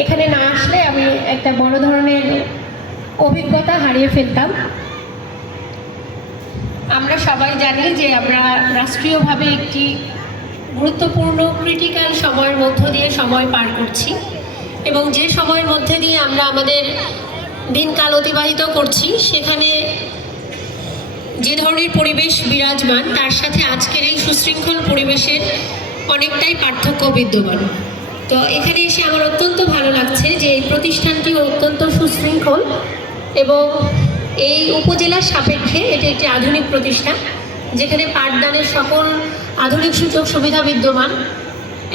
এখানে না আসলে আমি একটা বড় ধরনের অভিজ্ঞতা হারিয়ে ফেলতাম। আমরা সবাই জানি যে আমরা রাষ্ট্রীয়ভাবে একটি গুরুত্বপূর্ণ ক্রিটিক্যাল সময়ের মধ্য দিয়ে সময় পার করছি, এবং যে সময়ের মধ্যে দিয়ে আমরা আমাদের দিনকাল অতিবাহিত করছি সেখানে যে ধরনের পরিবেশ বিরাজমান তার সাথে আজকের এই সুশৃঙ্খল পরিবেশের অনেকটাই পার্থক্য বিদ্যমান। তো এখানে এসে আমার অত্যন্ত ভালো লাগছে যে এই প্রতিষ্ঠানটি অত্যন্ত সুশৃঙ্খল এবং এই উপজেলার সাপেক্ষে এটি একটি আধুনিক প্রতিষ্ঠান, যেখানে পাঠদানের সকল আধুনিক সুযোগ সুবিধা বিদ্যমান,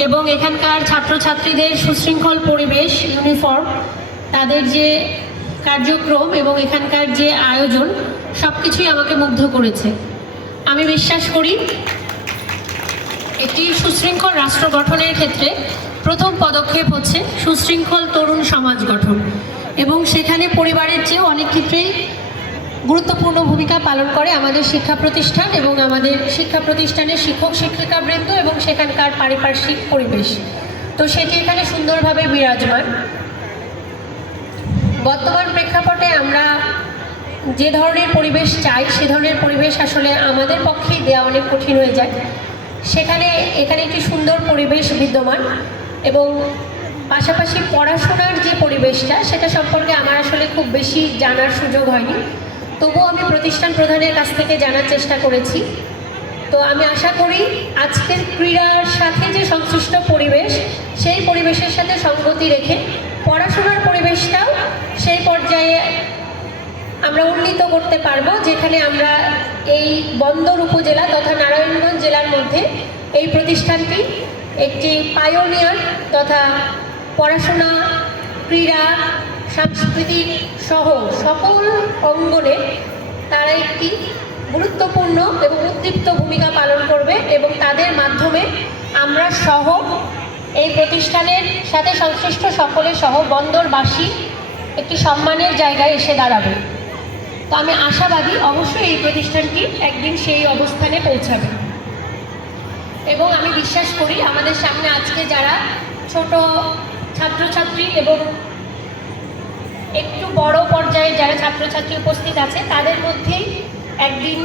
এবং এখানকার ছাত্রছাত্রীদের সুশৃঙ্খল পরিবেশ, ইউনিফর্ম, তাদের যে কার্যক্রম এবং এখানকার যে আয়োজন সব কিছুই আমাকে মুগ্ধ করেছে। আমি বিশ্বাস করি একটি সুশৃঙ্খল রাষ্ট্র গঠনের ক্ষেত্রে প্রথম পদক্ষেপ হচ্ছে সুশৃঙ্খল তরুণ সমাজ গঠন, এবং সেখানে পরিবারের চেয়েও অনেক ক্ষেত্রেই গুরুত্বপূর্ণ ভূমিকা পালন করে আমাদের শিক্ষা প্রতিষ্ঠান এবং আমাদের শিক্ষা প্রতিষ্ঠানের শিক্ষক শিক্ষিকাবৃন্দ এবং সেখানকার পারিপার্শ্বিক পরিবেশ। তো সেটি এখানে সুন্দরভাবে বিরাজমান। বর্তমান প্রেক্ষাপটে আমরা যে ধরনের পরিবেশ চাই সে ধরনের পরিবেশ আসলে আমাদের পক্ষেই দেওয়া অনেক কঠিন হয়ে যায়। এখানে একটি সুন্দর পরিবেশ বিদ্যমান, এবং পাশাপাশি পড়াশোনার যে পরিবেশটা সেটা সম্পর্কে আমার আসলে খুব বেশি জানার সুযোগ হয়নি, তবুও আমি প্রতিষ্ঠান প্রধানের কাছ থেকে জানার চেষ্টা করেছি। তো আমি আশা করি আজকের ক্রীড়ার সাথে যে সংশ্লিষ্ট পরিবেশ সেই পরিবেশের সাথে সঙ্গতি রেখে পড়াশোনার পরিবেশটাও সেই পর্যায়ে আমরা উন্নীত করতে পারবো, যেখানে আমরা এই বন্দর উপজেলা তথা নারায়ণগঞ্জ জেলার মধ্যে এই প্রতিষ্ঠানটি একটি পায়োনিয়ার তথা পড়াশোনা, ক্রীড়া, সাংস্কৃতিক সহ সকল অঙ্গনে তারা একটি গুরুত্বপূর্ণ এবং উদ্দীপ্ত ভূমিকা পালন করবে, এবং তাদের মাধ্যমে আমরা সহ এই প্রতিষ্ঠানের সাথে সংশ্লিষ্ট সকলের সহ বন্দরবাসী একটি সম্মানের জায়গায় এসে দাঁড়াবে। তো আমি আশাবাদী অবশ্যই এই প্রতিষ্ঠানটি একদিন সেই অবস্থানে পৌঁছাবে, এবং আমি বিশ্বাস করি আমাদের সামনে আজকে যারা ছোট ছাত্রছাত্রী এবং একটু বড় পর্যায়ে যারা ছাত্রছাত্রী উপস্থিত আছে তাদের মধ্যেই একদিন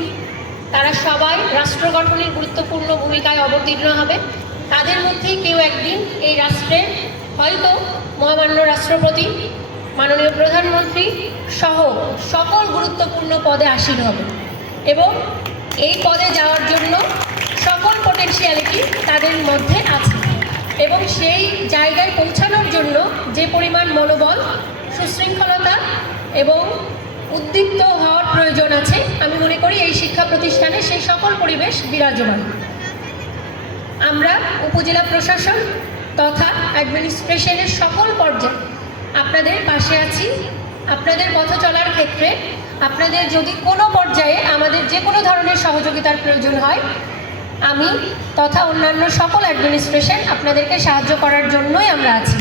তারা সবাই রাষ্ট্র গঠনের গুরুত্বপূর্ণ ভূমিকায় অবতীর্ণ হবে। তাদের মধ্যেই কেউ একদিন এই রাষ্ট্রের হয়তো মহামান্য রাষ্ট্রপতি, মাননীয় প্রধানমন্ত্রী সহ সকল গুরুত্বপূর্ণ পদে আসীন হবে, এবং এই পদে যাওয়ার জন্য সকল পোটেনশিয়ালিটি তাদের মধ্যে আছে, এবং সেই জায়গায় পৌঁছানোর জন্য যে পরিমাণ মনোবল, সুশৃঙ্খলতা এবং উদ্দীপ্ত হওয়ার প্রয়োজন আছে, আমি মনে করি এই শিক্ষা প্রতিষ্ঠানে সেই সকল পরিবেশ বিরাজমান। আমরা উপজেলা প্রশাসন তথা অ্যাডমিনিস্ট্রেশনের সকল পর্যায়ে আপনাদের পাশে আছি। আপনাদের পথ চলার ক্ষেত্রে আপনাদের যদি কোনো পর্যায়ে আমাদের যে কোনো ধরনের সহযোগিতার প্রয়োজন হয়, আমি তথা অন্যান্য সকল অ্যাডমিনিস্ট্রেশন আপনাদেরকে সাহায্য করার জন্যই আমরা আছি।